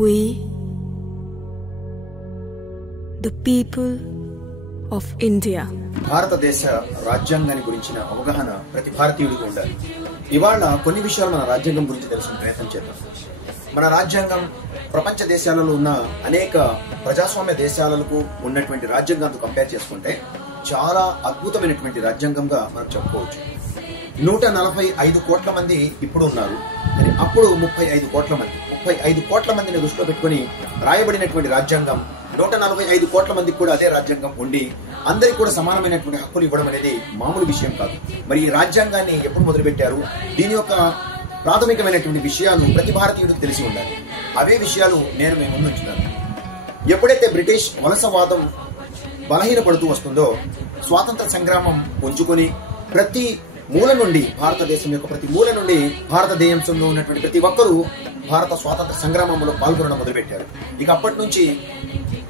We, the people of India. భారతదేశ రాజ్యాంగాన్ని గురించిన అవగాహన ప్రతి భారతీయుడికి ఉండాలి. ఇవాళ కొన్ని విషయాలు మన రాజ్యాంగం గురించి తెలుసుకునే ప్రయత్నం చేద్దాం. మన రాజ్యాంగం ప్రపంచ దేశాలలో ఉన్న అనేక ప్రజాస్వామ్య దేశాలకు ఉన్నటువంటి రాజ్యాంగంతో కంపేర్ చేసుకుంటే చాలా అద్భుతమైనటువంటి రాజ్యాంగంగా మనం చెప్పుకోవచ్చు. 145 కోట్ల మంది ఇప్పుడు ఉన్నారు, కానీ అప్పుడు 35 కోట్ల మంది. 35 కోట్ల మందిని దృష్టిలో పెట్టుకుని రాయబడినటువంటి రాజ్యాంగం 145 కోట్ల మందికి కూడా అదే రాజ్యాంగం ఉండి అందరికీ కూడా సమానమైనటువంటి హక్కులు ఇవ్వడం అనేది మామూలు విషయం కాదు. మరి ఈ రాజ్యాంగాన్ని ఎప్పుడు మొదలుపెట్టారు, దీని యొక్క ప్రాథమికమైనటువంటి విషయాలు ప్రతి భారతీయుడికి తెలిసి ఉండాలి. అవే విషయాలు నేను మీ ముందు ఉంచుతాను. ఎప్పుడైతే బ్రిటిష్ వలసవాదం బలహీనపడుతూ వస్తుందో, స్వాతంత్ర సంగ్రామం పుంజుకొని ప్రతి మూల నుండి, భారతదేశం యొక్క ప్రతి మూల నుండి భారతదేశంలో ఉన్నటువంటి ప్రతి ఒక్కరూ భారత స్వాతంత్ర సంగ్రామంలో పాల్గొనడం మొదలుపెట్టారు. ఇక అప్పటి నుంచి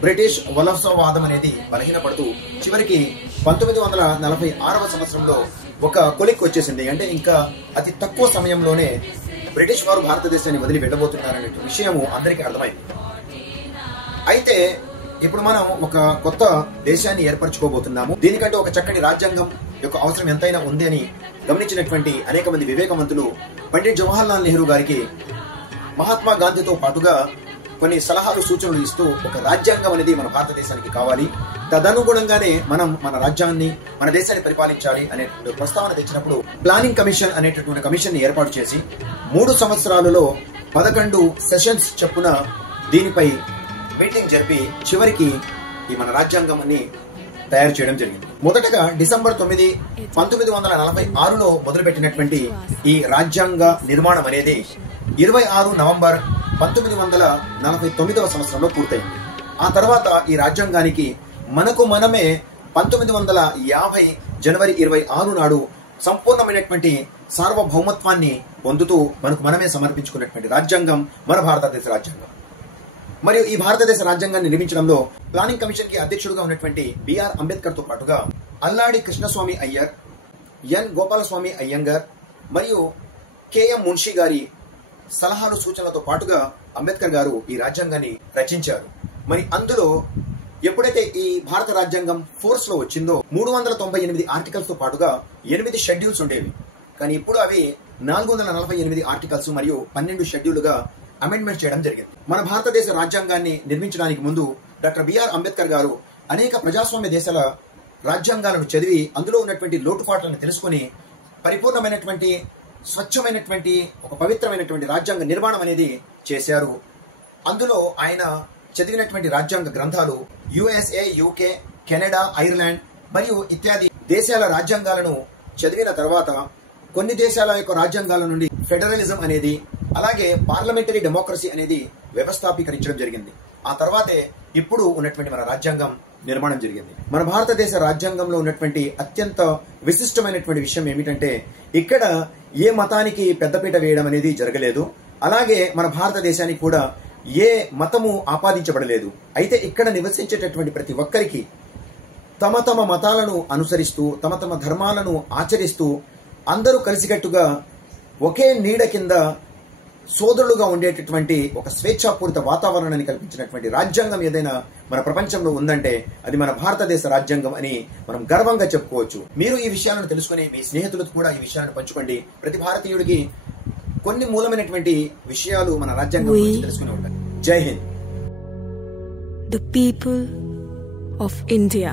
బ్రిటిష్ వలసవాదం అనేది బలహీనపడుతూ చివరికి 1946వ సంవత్సరంలో ఒక కొలిక్ వచ్చేసింది. అంటే ఇంకా అతి తక్కువ సమయంలోనే బ్రిటిష్ వారు భారతదేశాన్ని వదిలి వెళ్ళబోతున్నారనే విషయము అందరికీ అర్థమైంది. అయితే ఇప్పుడు మనం ఒక కొత్త దేశాన్ని ఏర్పరచుకోబోతున్నాము. దీనికంటే ఒక చక్కటి రాజ్యాంగం యొక్క అవసరం ఎంతైనా ఉంది అని గమనించినటువంటి అనేక మంది వివేకవంతులు పండిట్ జవహర్లాల్ నెహ్రూ గారికి మహాత్మా గాంధీతో పాటుగా కొన్ని సలహాలు సూచనలు ఇస్తూ ఒక రాజ్యాంగం అనేది మన భారతదేశానికి కావాలి, తదనుగుణంగానే మనం మన రాజ్యాన్ని, మన దేశాన్ని పరిపాలించాలి అనే ప్రస్తావన తెచ్చినప్పుడు ప్లానింగ్ కమిషన్ అనేటటువంటి కమిషన్ ని ఏర్పాటు చేసి 3 సంవత్సరాలలో 11 సెషన్స్ చొప్పున దీనిపై మీటింగ్ జరిపి చివరికి ఈ మన రాజ్యాంగాన్ని తయారు చేయడం జరిగింది. మొదటగా డిసెంబర్ 9, 1946లో మొదలుపెట్టినటువంటి ఈ రాజ్యాంగ నిర్మాణం అనేది 26 నవంబర్ 1949వ సంవత్సరంలో పూర్తయింది. ఆ తర్వాత ఈ రాజ్యాంగానికి మనకు మనమే 1950 జనవరి 26 నాడు సంపూర్ణమైనటువంటి సార్వభౌమత్వాన్ని పొందుతూ మనకు మనమే సమర్పించుకున్నటువంటి రాజ్యాంగం మన భారతదేశ రాజ్యాంగం. మరియు ఈ భారతదేశ రాజ్యాంగాన్ని నిర్మించడంలో ప్లానింగ్ కమిషన్ కి అధ్యక్షుడుగా ఉన్నటువంటి బిఆర్ అంబేద్కర్ తో పాటుగా అల్లాడి కృష్ణస్వామి అయ్యర్, ఎన్ గోపాలస్వామి అయ్యంగర్ మరియు కెఎం మున్షి గారి సలహాలు సూచనలతో పాటుగా అంబేద్కర్ గారు ఈ రాజ్యాంగాన్ని రచించారు. మరి అందులో ఎప్పుడైతే ఈ భారత రాజ్యాంగం ఫోర్స్ లో వచ్చిందో 398 ఆర్టికల్స్ తో పాటుగా 8 షెడ్యూల్స్ ఉండేవి. కానీ ఇప్పుడు అవి 448 ఆర్టికల్స్ మరియు 12 షెడ్యూల్గా అమెండ్మెంట్ చేయడం జరిగింది. మన భారతదేశ రాజ్యాంగాన్ని నిర్మించడానికి ముందు డాక్టర్ బిఆర్ అంబేద్కర్ గారు అనేక ప్రజాస్వామ్య దేశాల రాజ్యాంగాలను చదివి అందులో ఉన్నటువంటి లోటుపాట్లను తెలుసుకుని పరిపూర్ణమైనటువంటి, స్వచ్ఛమైనటువంటి, ఒక పవిత్రమైనటువంటి రాజ్యాంగ నిర్మాణం అనేది చేశారు. అందులో ఆయన చదివినటువంటి రాజ్యాంగ గ్రంథాలు యుఎస్ఏ, యూకే, కెనడా, ఐర్లాండ్ మరియు ఇత్యాది దేశాల రాజ్యాంగాలను చదివిన తర్వాత కొన్ని దేశాల యొక్క రాజ్యాంగాల నుండి ఫెడరలిజం అనేది, అలాగే పార్లమెంటరీ డెమోక్రసీ అనేది వ్యవస్థాపీకరించడం జరిగింది. ఆ తర్వాతే ఇప్పుడు ఉన్నటువంటి మన రాజ్యాంగం నిర్మాణం జరిగింది. మన భారతదేశ రాజ్యాంగంలో ఉన్నటువంటి అత్యంత విశిష్టమైనటువంటి విషయం ఏమిటంటే ఇక్కడ ఏ మతానికి పెద్దపీట వేయడం అనేది జరగలేదు. అలాగే మన భారతదేశానికి కూడా ఏ మతము ఆపాదించబడలేదు. అయితే ఇక్కడ నివసించేటటువంటి ప్రతి ఒక్కరికి తమ తమ మతాలను అనుసరిస్తూ, తమ తమ ధర్మాలను ఆచరిస్తూ అందరూ కలిసికట్టుగా ఒకే నీడ కింద సోదరులుగా ఉండేటటువంటి ఒక స్వేచ్ఛాపూరిత వాతావరణాన్ని కల్పించినటువంటి రాజ్యాంగం ఏదైనా మన ప్రపంచంలో ఉందంటే అది మన భారతదేశ రాజ్యాంగం అని మనం గర్వంగా చెప్పుకోవచ్చు. మీరు ఈ విషయాలను తెలుసుకుని మీ స్నేహితులకు కూడా ఈ విషయాలను పంచుకోండి. ప్రతి భారతీయుడికి కొన్ని మూలమైనటువంటి విషయాలు మన రాజ్యాంగం గురించి తెలుసుకుని ఉంటాయి. జై Hind. The people of India.